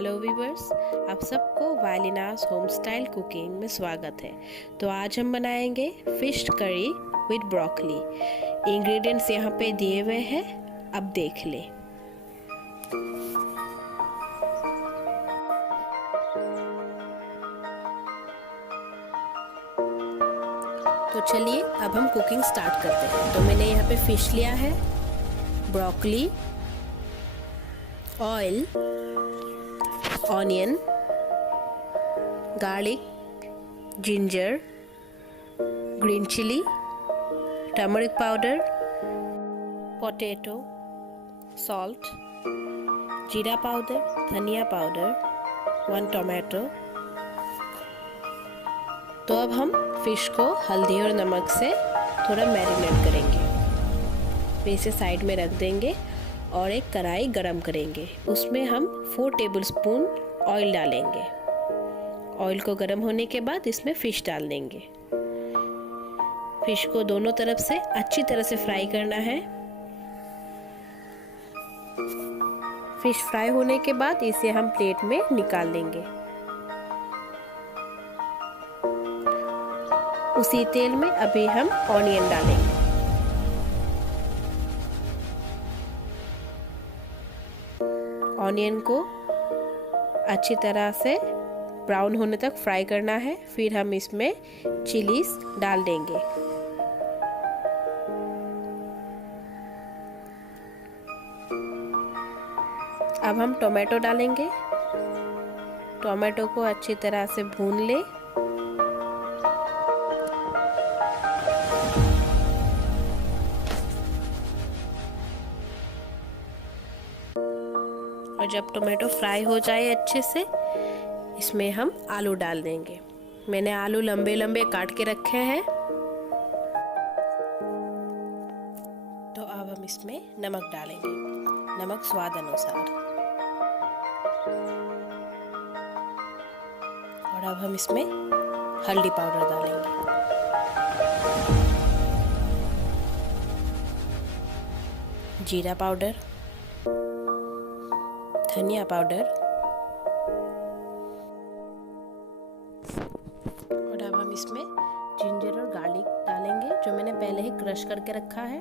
Hello viewers, आप सबको वालिनास home style cooking में स्वागत है। तो आज हम बनाएंगे fish curry with broccoli. Ingredients यहाँ पे दिए हुए हैं, अब देख लें। तो चलिए अब हम कुकिंग स्टार्ट करते हैं। तो मैंने यहाँ पे फिश लिया है, broccoli, oil, onion, garlic, ginger, green chilli, turmeric powder, potato, salt, jeera powder, dhania powder, 1 tomato. तो अब हम फिश को हल्दी और नमक से थोड़ा मैरिनेट करेंगे। फिर इसे साइड में रख देंगे और एक कढ़ाई गरम करेंगे। उसमें हम 4 टेबलस्पून ऑयल डालेंगे। ऑयल को गरम होने के बाद इसमें फिश डाल देंगे। फिश को दोनों तरफ से अच्छी तरह से फ्राई करना है। फिश फ्राई होने के बाद इसे हम प्लेट में निकाल लेंगे। उसी तेल में अभी हम ऑनियन डालेंगे। ऑनियन को अच्छी तरह से ब्राउन होने तक फ्राई करना है। फिर हम इसमें चिलीज डाल देंगे। अब हम टोमेटो डालेंगे। टोमेटो को अच्छी तरह से भून ले। और जब टोमेटो फ्राई हो जाए अच्छे से, इसमें हम आलू डाल देंगे। मैंने आलू लंबे लंबे काट के रखे हैं। तो अब हम इसमें नमक डालेंगे, नमक स्वाद अनुसार। और अब हम इसमें हल्दी पाउडर डालेंगे। जीरा पाउडर, धनिया पाउडर, और अब हम इसमें जिंजर और गार्लिक डालेंगे, जो मैंने पहले ही क्रश करके रखा है।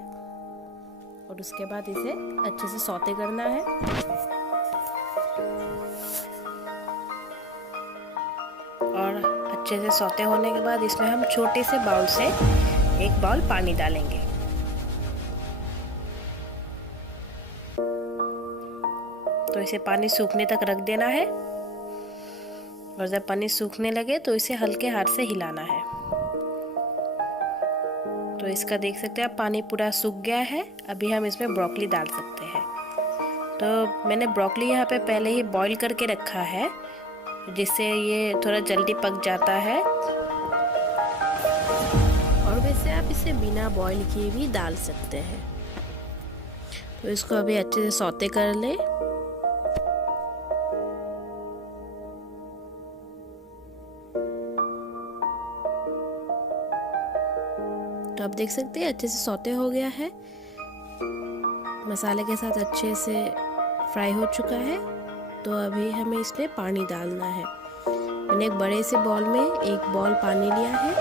और उसके बाद इसे अच्छे से सौते करना है। और अच्छे से सौते होने के बाद इसमें हम छोटे से बाउल से 1 बाउल पानी डालेंगे। तो इसे पानी सूखने तक रख देना है। और जब पानी सूखने लगे तो इसे हल्के हाथ से हिलाना है। तो इसका देख सकते हैं आप, पानी पूरा सूख गया है। अभी हम इसमें ब्रोकली डाल सकते हैं। तो मैंने ब्रोकली यहाँ पे पहले ही बॉईल करके रखा है, जिससे ये थोड़ा जल्दी पक जाता है। और वैसे आप इसे बिना बॉईल किए भी डाल सकते हैं। तो इसको अभी अच्छे से सौते कर ले। तो आप देख सकते हैं अच्छे से सौते हो गया है। मसाले के साथ अच्छे से फ्राई हो चुका है। तो अभी हमें इसमें पानी डालना है। मैंने एक बड़े से बॉल में 1 बॉल पानी लिया है।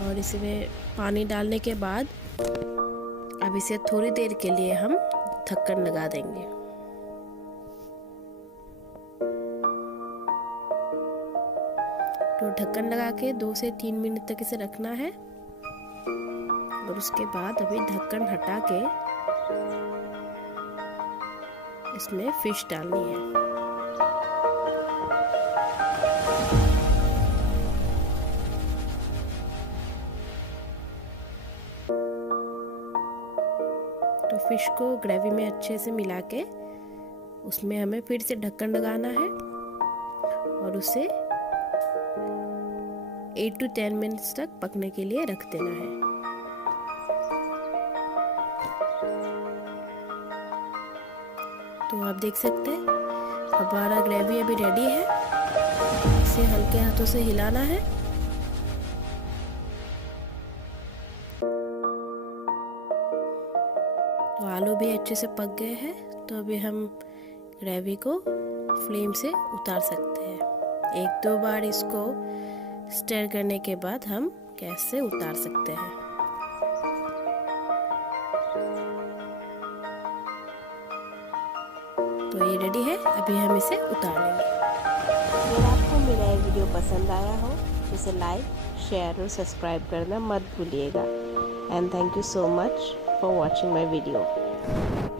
और इसमें पानी डालने के बाद अब इसे थोड़ी देर के लिए हम ढक्कन लगा देंगे। तो ढक्कन लगा के 2 से 3 मिनट तक इसे रखना है। और उसके बाद अभी ढक्कन हटा के इसमें फिश डालनी है। तो फिश को ग्रेवी में अच्छे से मिला के उसमें हमें फिर से ढक्कन लगाना है। और उसे 8 to 10 मिनट्स तक पकने के लिए रख देना है। तो आप देख सकते हैं हमारा ग्रेवी अभी रेडी है। इसे हल्के हाथों से हिलाना है। तो आलू भी अच्छे से पक गए हैं। तो अभी हम ग्रेवी को फ्लेम से उतार सकते हैं। 1-2 बार इसको स्टर करने के बाद हम गैस से उतार सकते हैं। तो ये रेडी है, अभी हम इसे उतार लेंगे। अगर आपको मेरा ये वीडियो पसंद आया हो तो इसे लाइक, शेयर और सब्सक्राइब करना मत भूलिएगा। And thank you so much for watching my video.